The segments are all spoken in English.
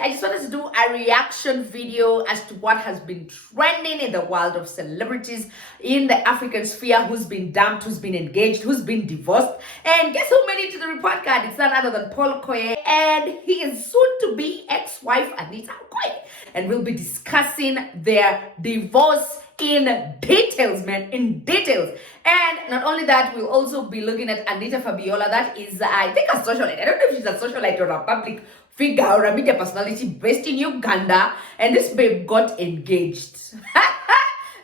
I just wanted to do a reaction video as to what has been trending in the world of celebrities in the African sphere, who's been dumped, who's been engaged, who's been divorced. And guess who made it to the report card? It's none other than Paul Okoye and his soon-to-be ex-wife, Anita Okoye. And we'll be discussing their divorce in details, man, in details. And not only that, we'll also be looking at Anita Fabiola. That is, I think, a socialite. I don't know if she's a socialite or a public figure or a media personality based in Uganda. And this babe got engaged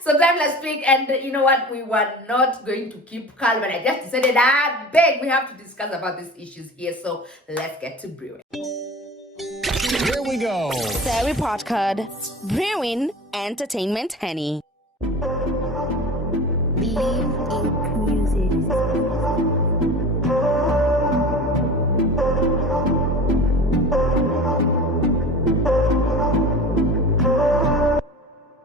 sometime last week. And you know what? We were not going to keep calm. And I just decided, beg, we have to discuss about these issues here. So let's get to brewing. Here we go. TheReportCard, brewing entertainment honey. Believe in music.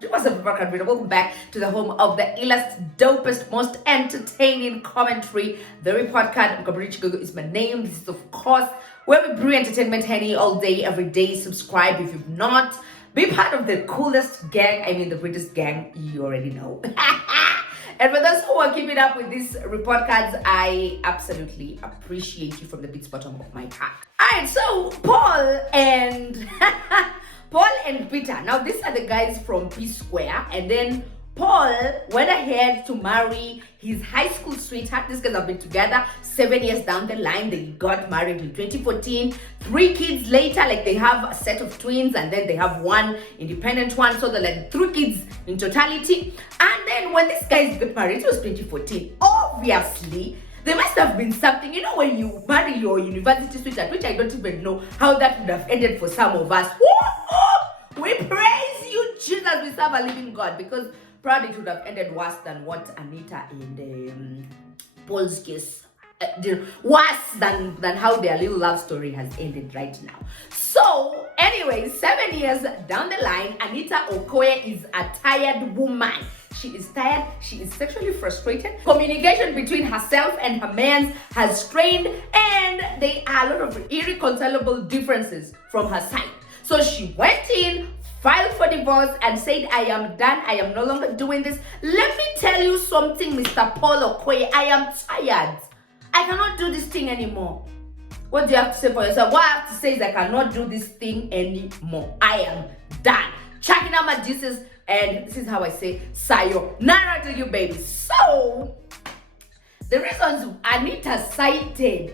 What's up, TheReportCard reader? Welcome back to the home of the illest, dopest, most entertaining commentary. The Report Card. Google is my name. This is, of course, where we brew entertainment honey all day, every day. Subscribe if you've not. Be part of the coolest gang. I mean, the greatest gang. You already know. And for those who are keeping up with these report cards, I absolutely appreciate you from the deep bottom of my heart. All right, so Paul and Peter. Now, these are the guys from P Square. And then Paul went ahead to marry his high school sweetheart. These guys have been together 7 years down the line. They got married in 2014. 3 kids later, like they have a set of twins and then they have one independent one. So they're like 3 kids in totality. And then when these guys got married, it was 2014. Obviously, there must have been something, you know, when you marry your university sweetheart, which I don't even know how that would have ended for some of us. Woo-hoo! We praise you, Jesus. We serve a living God, because probably it would have ended worse than what Anita and Paul's case did. Worse than how their little love story has ended right now. So, anyway, 7 years down the line, Anita Okoye is a tired woman. She is tired, she is sexually frustrated. Communication between herself and her man has strained, and there are a lot of irreconcilable differences from her side. So she went in, filed for divorce, and said, I am done, I am no longer doing this. Let me tell you something, Mr. Paul Okoye, I am tired. I cannot do this thing anymore. What do you have to say for yourself? What I have to say is I cannot do this thing anymore. I am done. Checking out my juices, and this is how I say sayonara to you, baby. So, the reasons Anita cited.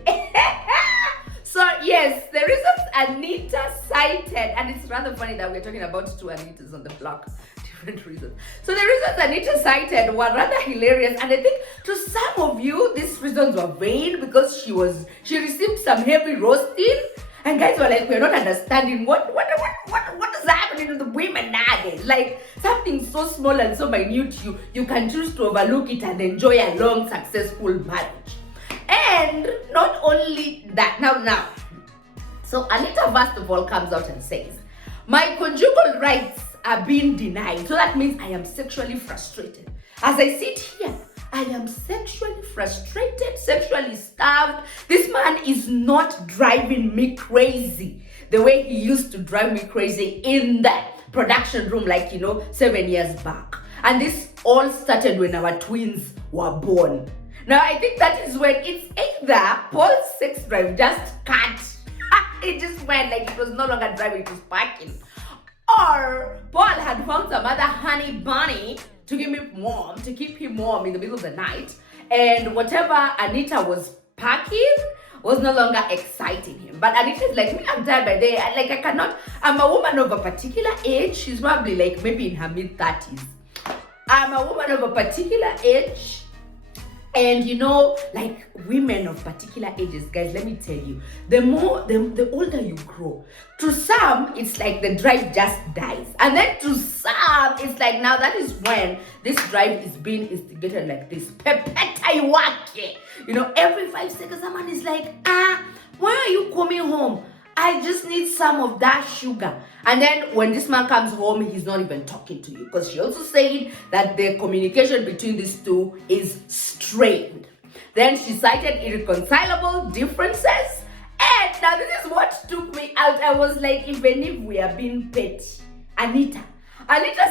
So, yes, the reasons Anita cited, and it's rather funny that we're talking about 2 Anitas on the block. Different reasons. So the reasons Anita cited were rather hilarious, and I think to some of you these reasons were vain because she received some heavy roasting, and guys were like, we're not understanding what is happening to the women nowadays. Like, something so small and so minute, you can choose to overlook it and enjoy a long, successful marriage. And not only that, now. So Anita first of all comes out and says, my conjugal rights are being denied. So that means I am sexually frustrated. As I sit here, I am sexually frustrated, sexually starved. This man is not driving me crazy the way he used to drive me crazy in that production room, like, 7 years back. And this all started when our twins were born. Now, I think that is when it's either Paul's sex drive just cut. It just went, like, it was no longer driving, it was parking. Or Paul had found some other honey bunny to keep him warm in the middle of the night. And whatever Anita was packing was no longer exciting him. But Anita's like, me, I'm tired by day. I cannot. I'm a woman of a particular age. She's probably like maybe in her mid-30s. I'm a woman of a particular age. And like women of particular ages, guys, let me tell you, the older you grow, to some, it's like the drive just dies. And then to some, it's like now that is when this drive is being instigated like this. Every 5 seconds, someone is like, why are you coming home? I just need some of that sugar. And then when this man comes home, he's not even talking to you, because she also said that the communication between these two is strained. Then she cited irreconcilable differences. And now this is what took me out. I was like, even if we are being paid, Anita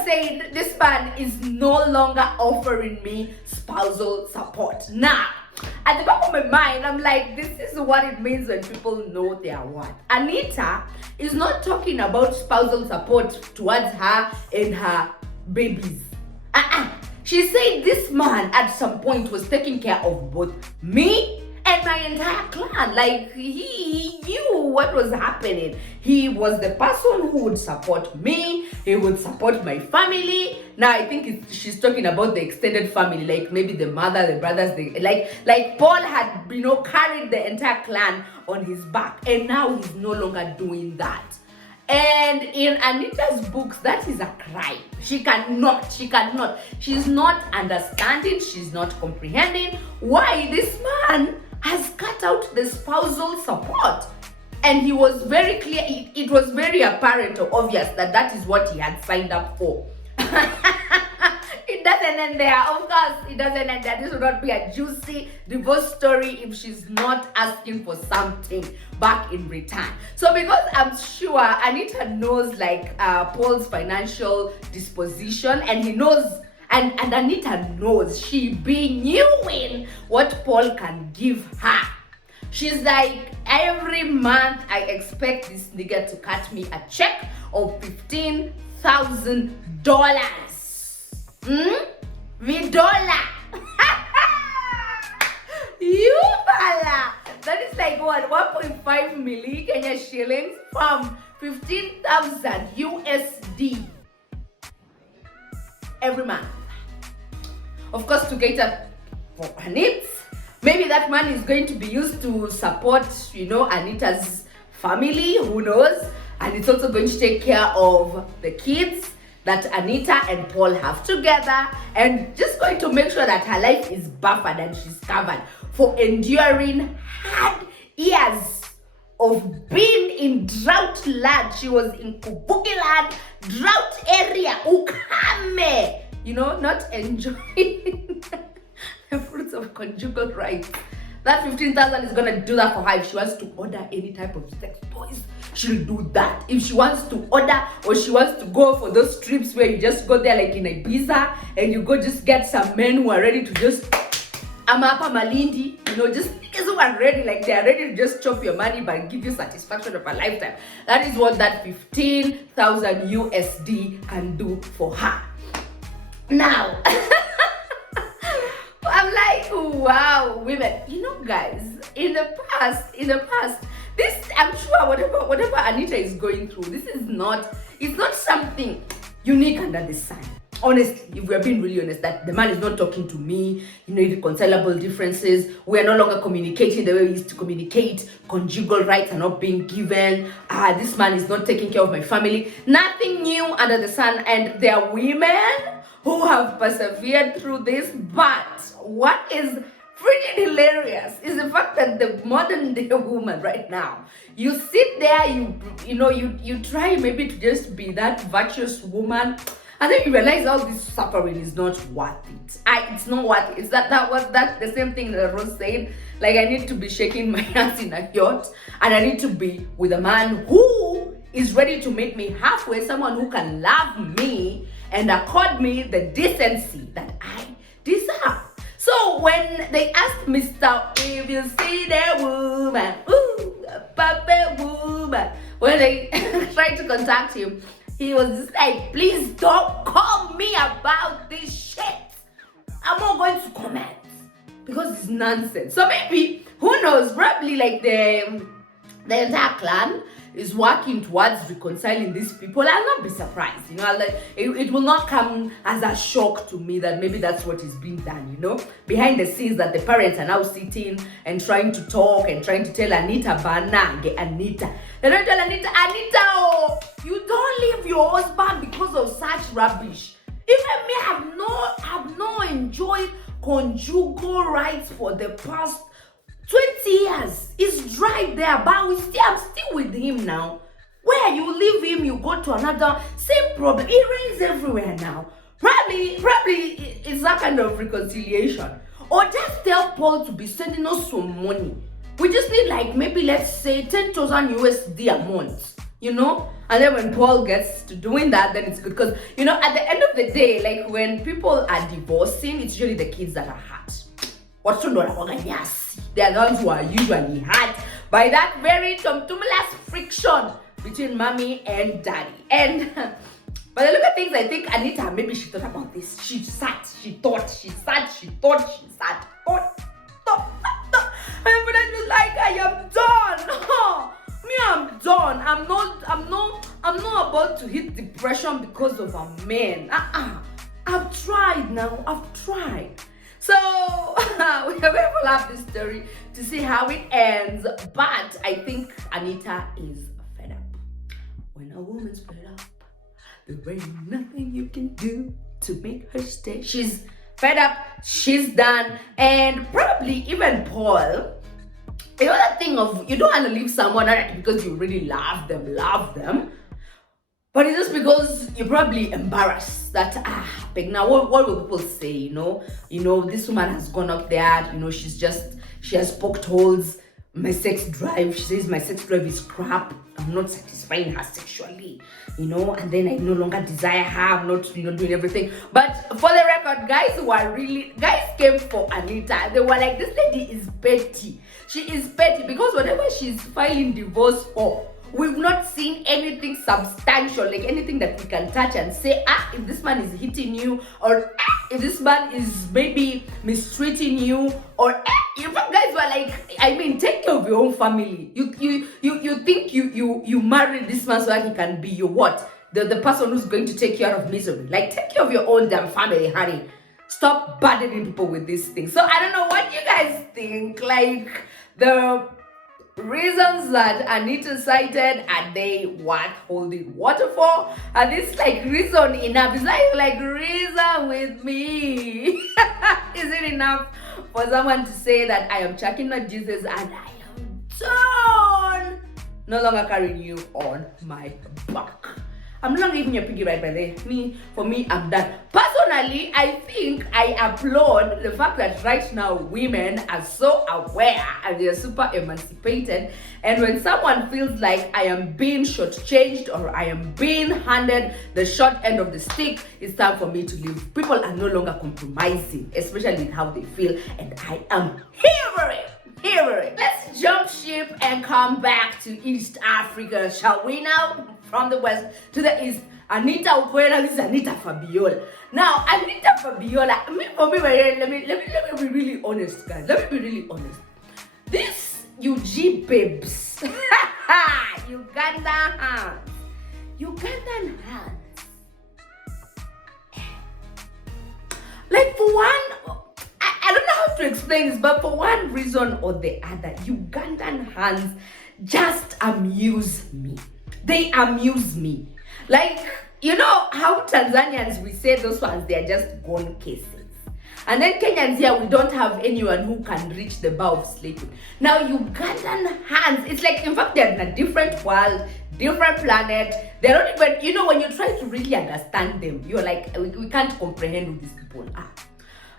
said this man is no longer offering me spousal support. Now, at the back of my mind, I'm like, this is what it means when people know their worth. Anita is not talking about spousal support towards her and her babies. She said this man at some point was taking care of both me and my entire clan. Like, he knew what was happening. He was the person who would support me. He would support my family. Now I think she's talking about the extended family, like maybe the mother, the brothers, like Paul had, carried the entire clan on his back, and now he's no longer doing that. And in Anita's books, that is a crime. She cannot. She's not understanding, she's not comprehending why this man has cut out the spousal support. And he was very clear, it was very apparent or obvious that is what he had signed up for. It doesn't end there. Of course, it doesn't end there. This will not be a juicy divorce story if she's not asking for something back in return. So because I'm sure Anita knows Paul's financial disposition, and he knows, and Anita knows, she be knowing what Paul can give her. She's like, every month I expect this nigga to cut me a check of $15,000. $1. You bala. That is like what? 1.5 million Kenya shillings from 15,000 USD every month. Of course, to cater for her needs. Maybe that money is going to be used to support, Anita's family, who knows? And it's also going to take care of the kids that Anita and Paul have together, and just going to make sure that her life is buffered and she's covered for enduring hard years of being in drought land. She was in Kubuki land, drought area, Ukame, not enjoying the fruits of conjugal rights. That 15,000 is gonna do that for her. If she wants to order any type of sex toys, she'll do that. If she wants to order, or she wants to go for those trips where you just go there like in Ibiza and you go just get some men who are ready to just Amapa Malindi, just niggas who are ready, like they are ready to just chop your money but give you satisfaction of a lifetime. That is what that 15,000 USD can do for her. Now, I'm like, wow, women. Guys, in the past, this, I'm sure whatever Anita is going through, it's not something unique under the sun. Honestly, if we're being really honest, that the man is not talking to me, irreconcilable differences, we are no longer communicating the way we used to communicate, conjugal rights are not being given, this man is not taking care of my family. Nothing new under the sun, and there are women who have persevered through this. But what is pretty hilarious is the fact that the modern day woman right now, you sit there, you try maybe to just be that virtuous woman, and then you realize all this suffering is not worth it. It's not worth it. It's that the same thing that Rose said. Like, I need to be shaking my hands in a yacht, and I need to be with a man who is ready to meet me halfway, someone who can love me and accord me the decency that I deserve. So when they asked Mr. If you see the woman, puppet woman, when they tried to contact him, he was just like, please don't call me about this shit. I'm not going to comment because it's nonsense. So maybe, who knows, probably like the entire clan is working towards reconciling these people. I'll not be surprised, it will not come as a shock to me that maybe that's what is being done, behind the scenes, that the parents are now sitting and trying to talk and trying to tell Anita, Anita. They don't tell Anita, oh, you don't leave your husband because of such rubbish. Even me, have no enjoyed conjugal rights for the past 20 years. It's dry there, but I'm still with him now. Where you leave him, you go to another, same problem. It rains everywhere now. Probably it's that kind of reconciliation. Or just tell Paul to be sending us some money. We just need like maybe let's say 10,000 USD a month, and then when Paul gets to doing that, then it's good because at the end of the day, like when people are divorcing, it's usually the kids that are hurt. They are the ones who are usually hurt by that very tumultuous friction between mommy and daddy. And but I look at things, I think Anita, maybe she thought about this. She sat, she thought. And then she was like, I am done. I'm done. I'm not about to hit depression because of a man. I've tried now. I've tried. So we will have this story to see how it ends. But I think Anita is fed up. When a woman's fed up, there ain't nothing you can do to make her stay. She's fed up. She's done. And probably even Paul. That thing of you don't want to leave someone not because you really love them, but it's just because you're probably embarrassed that now what will people say? This woman has gone up there. She has poked holes. My sex drive. She says my sex drive is crap. I'm not satisfying her sexually. And then I no longer desire her. I'm not doing everything. But for the record, guys came for Anita. They were like, this lady is petty. She is petty because whatever she's filing divorce for, we've not seen anything substantial, like anything that we can touch and say, if this man is hitting you, or if this man is maybe mistreating you, or you guys were like, take care of your own family. You think you married this man so that he can be your what? The person who's going to take you out of misery. Like, take care of your own damn family, honey. Stop burdening people with these things. So I don't know what you guys think. Like, the reasons that Anita cited, are they worth holding water for? Are this like reason enough? It's like reason with me. Is it enough for someone to say that I am chucking my Jesus and I am done? No longer carrying you on my back. I'm not giving you a piggy right by there. For me, I'm done. Personally, I think I applaud the fact that right now women are so aware and they're super emancipated. And when someone feels like I am being shortchanged or I am being handed the short end of the stick, it's time for me to leave. People are no longer compromising, especially with how they feel, and I am hearing it. Let's jump ship and come back to East Africa, shall we now? From the west to the east, Anita Okoye. This is Anita Fabiola. Now, Anita Fabiola, let me be really honest, guys. Let me be really honest. This UG babes, Ugandan hands. Like for one, I don't know how to explain this, but for one reason or the other, Ugandan hands just amuse me. They amuse me. Like, how Tanzanians, we say those ones, they are just gone cases. And then Kenyans here, we don't have anyone who can reach the bar of sleeping. Now, Ugandan hands, it's like, in fact, they're in a different world, different planet. They're not even, when you try to really understand them, you're like, we can't comprehend who these people are.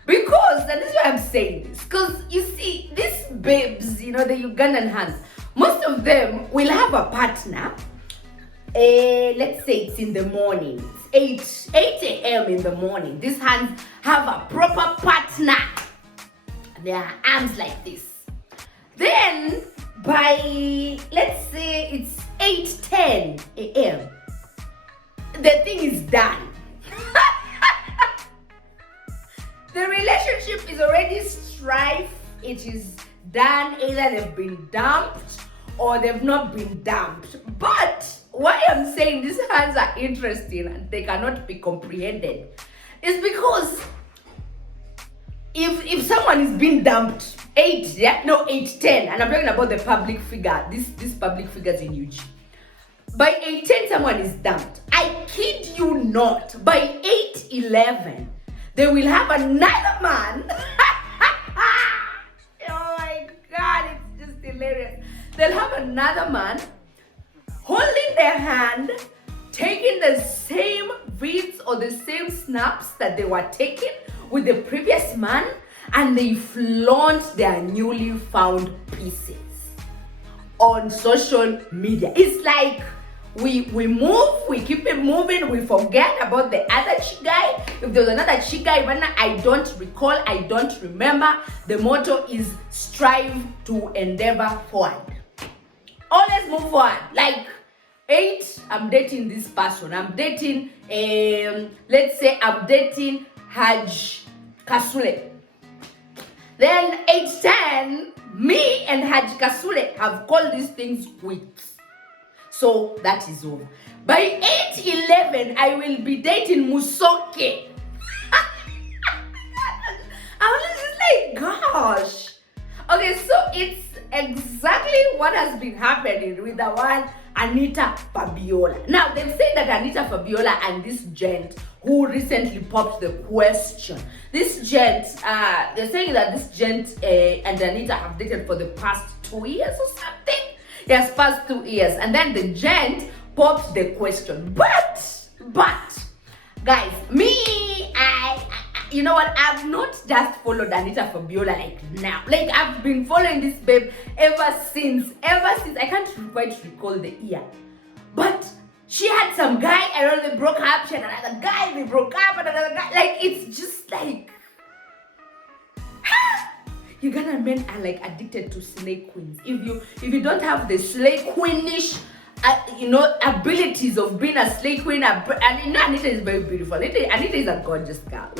Because, and this is why I'm saying this, because you see, these babes, the Ugandan hands, most of them will have a partner. Let's say it's in the morning, 8 a.m. in the morning. These hands have a proper partner. Their arms like this. Then by, let's say it's 8:10 a.m. the thing is done. The relationship is already strife. It is done. Either they've been dumped or they've not been dumped. But why I'm saying these hands are interesting and they cannot be comprehended is because if someone is being dumped 8:10, and I'm talking about the public figure, these public figures in UG. By 8:10, someone is dumped. I kid you not. By 8:11, they will have another man. Oh my God, it's just hilarious. They'll have another man holding their hand, taking the same vids or the same snaps that they were taking with the previous man, and they flaunt their newly found pieces. on social media. It's like we move, we keep it moving, we forget about the other guy. If there's another guy, I don't recall, I don't remember. The motto is strive to endeavor forward. Always move forward. Like 8, I'm dating this person. I'm dating, let's say I'm dating Haj Kasule. Then 8-10, me and Haj Kasule have called these things weeks. So that is over. By 8-11, I will be dating Musoke. I was just like, gosh. Okay, so it's exactly what has been happening with the one Anita Fabiola. Now, they've said that Anita Fabiola and this gent who recently popped the question. This gent, they're saying that this gent and Anita have dated for the past 2 years or something. Yes, past 2 years. And then the gent popped the question. But, guys, me, I you know what? I've not just followed Anita Fabiola like now. Like, I've been following this babe ever since. I can't quite recall the year. But she had some guy, I don't know, they broke up. She had another guy, they broke up, another guy. Like, it's just like, Uganda men are like addicted to slay queens. If you don't have the slay queenish, abilities of being a slay queen, and Anita is very beautiful. Anita is a gorgeous girl.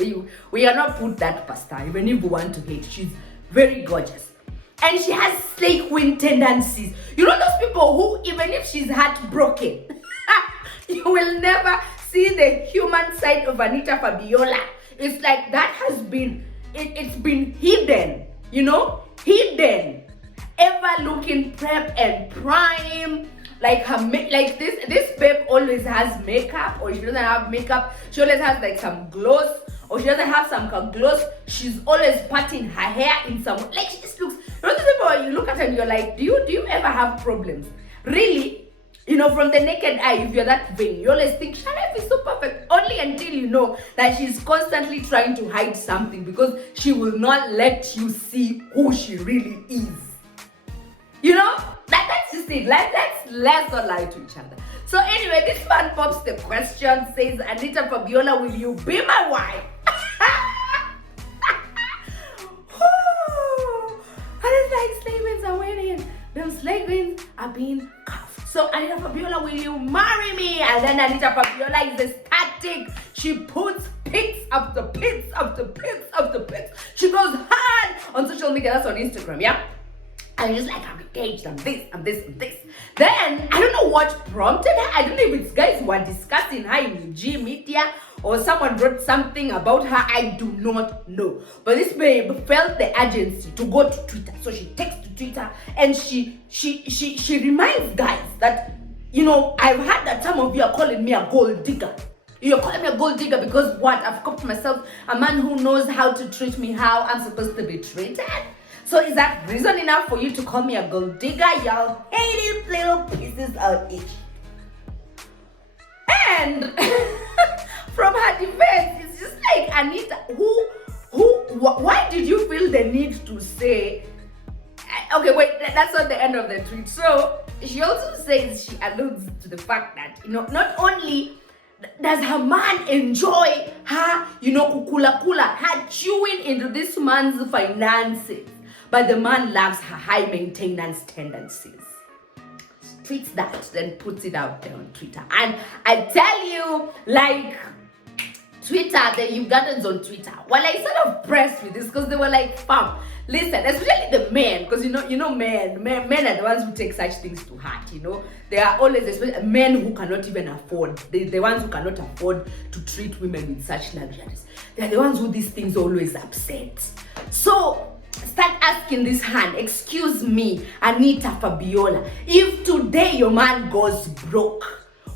We are not put that past her, even if we want to hate. She's very gorgeous. And she has slay queen tendencies. You know those people who, even if she's heartbroken, you will never see the human side of Anita Fabiola. It's like that has been, it's been hidden, hidden. Ever looking prep and prime. Like like this babe always has makeup, or she doesn't have makeup. She always has like some gloss, or she doesn't have some gloss. She's always parting her hair in some, like, she just looks. You know, these people, you look at her and you're like, do you ever have problems? Really? From the naked eye, if you're that vain, you always think, shall I be so perfect? Only until you know that she's constantly trying to hide something, because she will not let you see who she really is. That's just it. Let's not lie to each other. So anyway, this man pops the question, says, Anita Fabiola, will you be my wife? And it's like, slay queens are winning. Them slay queens are being cuffed. So Anita Fabiola, will you marry me? And then Anita Fabiola is ecstatic. She puts pics after pics after pics after pics. She goes hard on social media. That's on Instagram, yeah? And he's like, I'm engaged, I'm this, I'm this, I'm this. Then, I don't know what prompted her. I don't know if it's guys who are discussing her in G media, or someone wrote something about her. I do not know. But this babe felt the urgency to go to Twitter. So she takes to Twitter and she reminds guys that, I've heard that some of you are calling me a gold digger. You're calling me a gold digger because what? I've caught myself a man who knows how to treat me how I'm supposed to be treated. So is that reason enough for you to call me a gold digger? Y'all hating little pieces of each. And from her defense, it's just like, Anita, why did you feel the need to say, okay, wait, that's not the end of the tweet. So she also says, she alludes to the fact that, not only does her man enjoy her, kukula, her chewing into this man's finances, but the man loves her high maintenance tendencies. Tweets that, then puts it out there on Twitter. And I tell you, like, Twitter, the Ugandans on Twitter, well, I sort of pressed with this because they were like, fam, listen, especially the men, because men are the ones who take such things to heart, They are always, especially men who cannot even afford, the ones who cannot afford to treat women with such luxuries. They are the ones who these things always upset. So, start asking this hand, excuse me, Anita Fabiola, if today your man goes broke,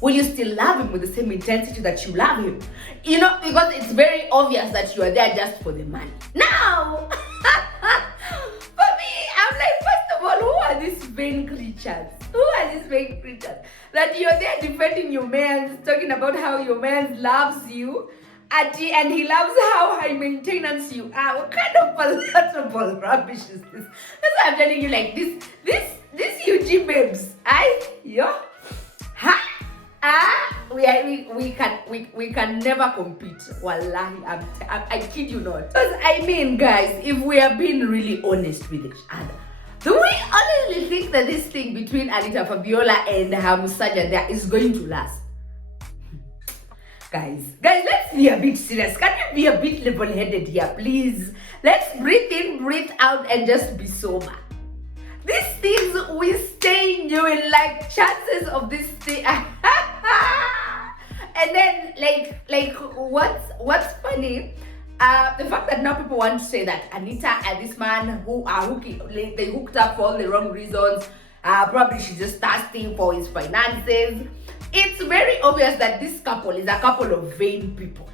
will you still love him with the same intensity that you love him? Because it's very obvious that you are there just for the money. Now, for me, I'm like, first of all, who are these vain creatures? That you're there defending your man, talking about how your man loves you, and he loves how high maintenance you are. What kind of palatable rubbish is this? That's why I'm telling you, like, this these UG babes, we can never compete. Wallahi, I kid you not. Because I mean, guys, if we are being really honest with each other, do we honestly think that this thing between Anita Fabiola and her Musaja there is going to last? Guys, let's be a bit serious. Can we be a bit level-headed here, please? Let's breathe in, breathe out, and just be sober. These things we stay new in, like chances of this thing. And then, like what's funny? The fact that now people want to say that Anita and this man who are they hooked up for all the wrong reasons. Probably she's just thirsty for his finances. It's very obvious that this couple is a couple of vain people.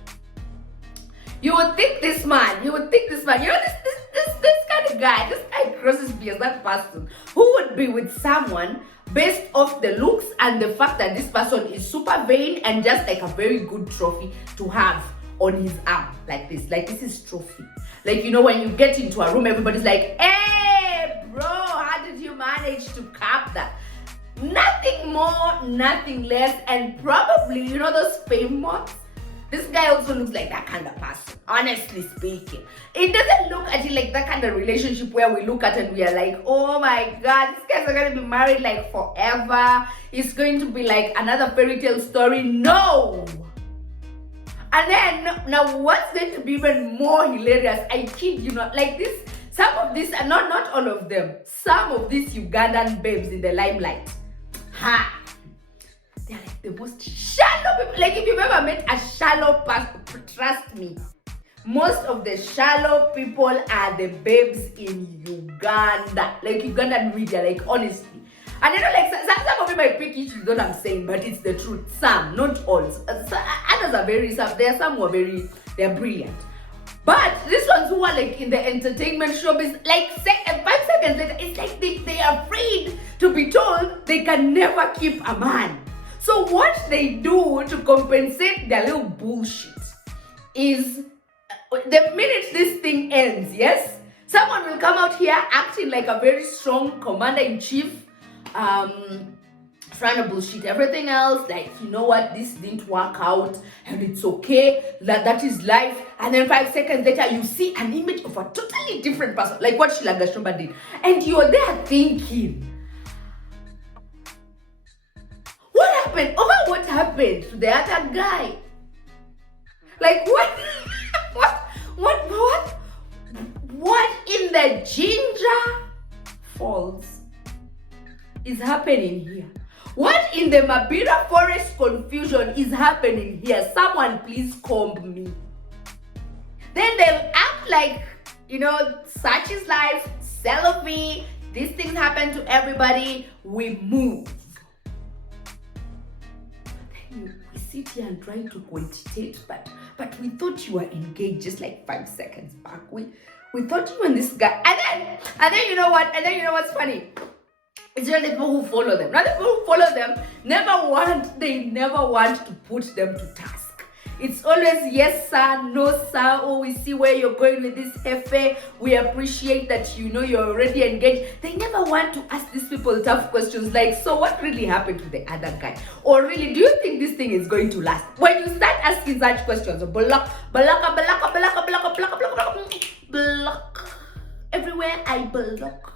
You would think this man, you know, this kind of guy, this guy crosses me as that person who would be with someone based off the looks and the fact that this person is super vain and just like a very good trophy to have on his arm, like this. Like, this is trophy. Like, you know, when you get into a room, everybody's like, hey bro, how did you manage to cap that? Nothing more, nothing less, and probably, you know, those famous. This guy also looks like that kind of person, honestly speaking. It doesn't look at it like that kind of relationship where we look at it and we are like, oh my god, these guys are going to be married like forever. It's going to be like another fairy tale story. No! And then, now what's going to be even more hilarious, I kid you not, like this, some of these, and not all of them, some of these Ugandan babes in the limelight, they're like the most shallow people. Like, if you've ever met a shallow person, trust me, most of the shallow people are the babes in Uganda. Like, Ugandan media, like, honestly. And you know, like, some of you might pick issues, what I'm saying, but it's the truth. Some, not all. Others are there are some who are they're brilliant. But these ones who are like in the entertainment showbiz, like 5 seconds later, it's like they are afraid to be told they can never keep a man. So what they do to compensate their little bullshit is, the minute this thing ends, yes, someone will come out here acting like a very strong commander-in-chief, trying to bullshit everything else, like, you know what, this didn't work out and it's okay, that is life. And then 5 seconds later you see an image of a totally different person, like what Sheila Gashomba did, and you're there thinking, what happened to the other guy? Like, what in the ginger falls is happening here? What in the Mabira forest confusion is happening here? Someone please comb me. Then they'll act like, you know, such is life, selfie, these things happen to everybody, we move. Then we sit here and try to quantitate, but we thought you were engaged just like 5 seconds back. We thought you and this guy, and then you know what? And then you know what's funny? It's just the people who follow them. Now the people who follow them never want to put them to task. It's always yes sir, no sir, oh we see where you're going with this hefe, we appreciate that you know you're already engaged. They never want to ask these people tough questions like, so what really happened to the other guy? Or really, do you think this thing is going to last? When you start asking such questions, block, everywhere I block.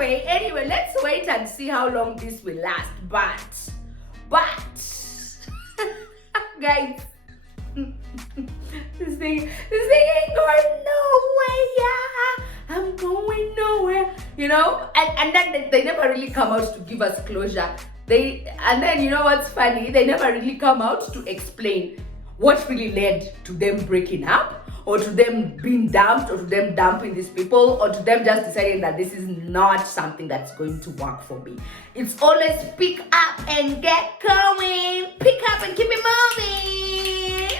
Anyway, let's wait and see how long this will last. But guys, this thing ain't going nowhere. I'm going nowhere, you know. And then they never really come out to give us closure. And then you know what's funny? They never really come out to explain what really led to them breaking up, or to them being dumped, or to them dumping these people, or to them just deciding that this is not something that's going to work for me. It's always pick up and get going. Pick up and keep it moving.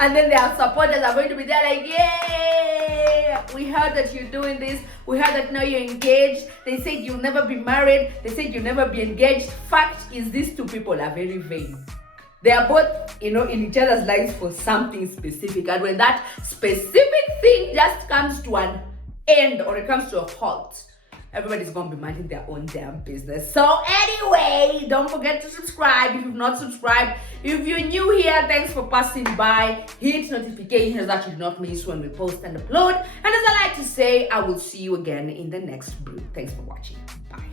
And then their supporters are going to be there like, yeah, we heard that you're doing this. We heard that now you're engaged. They said you'll never be married. They said you'll never be engaged. Fact is, these two people are very vain. They are both, you know, in each other's lives for something specific. And when that specific thing just comes to an end or it comes to a halt, everybody's gonna be minding their own damn business. So anyway, don't forget to subscribe if you've not subscribed. If you're new here, thanks for passing by. Hit notifications that you do not miss when we post and upload. And as I like to say, I will see you again in the next brew. Thanks for watching. Bye.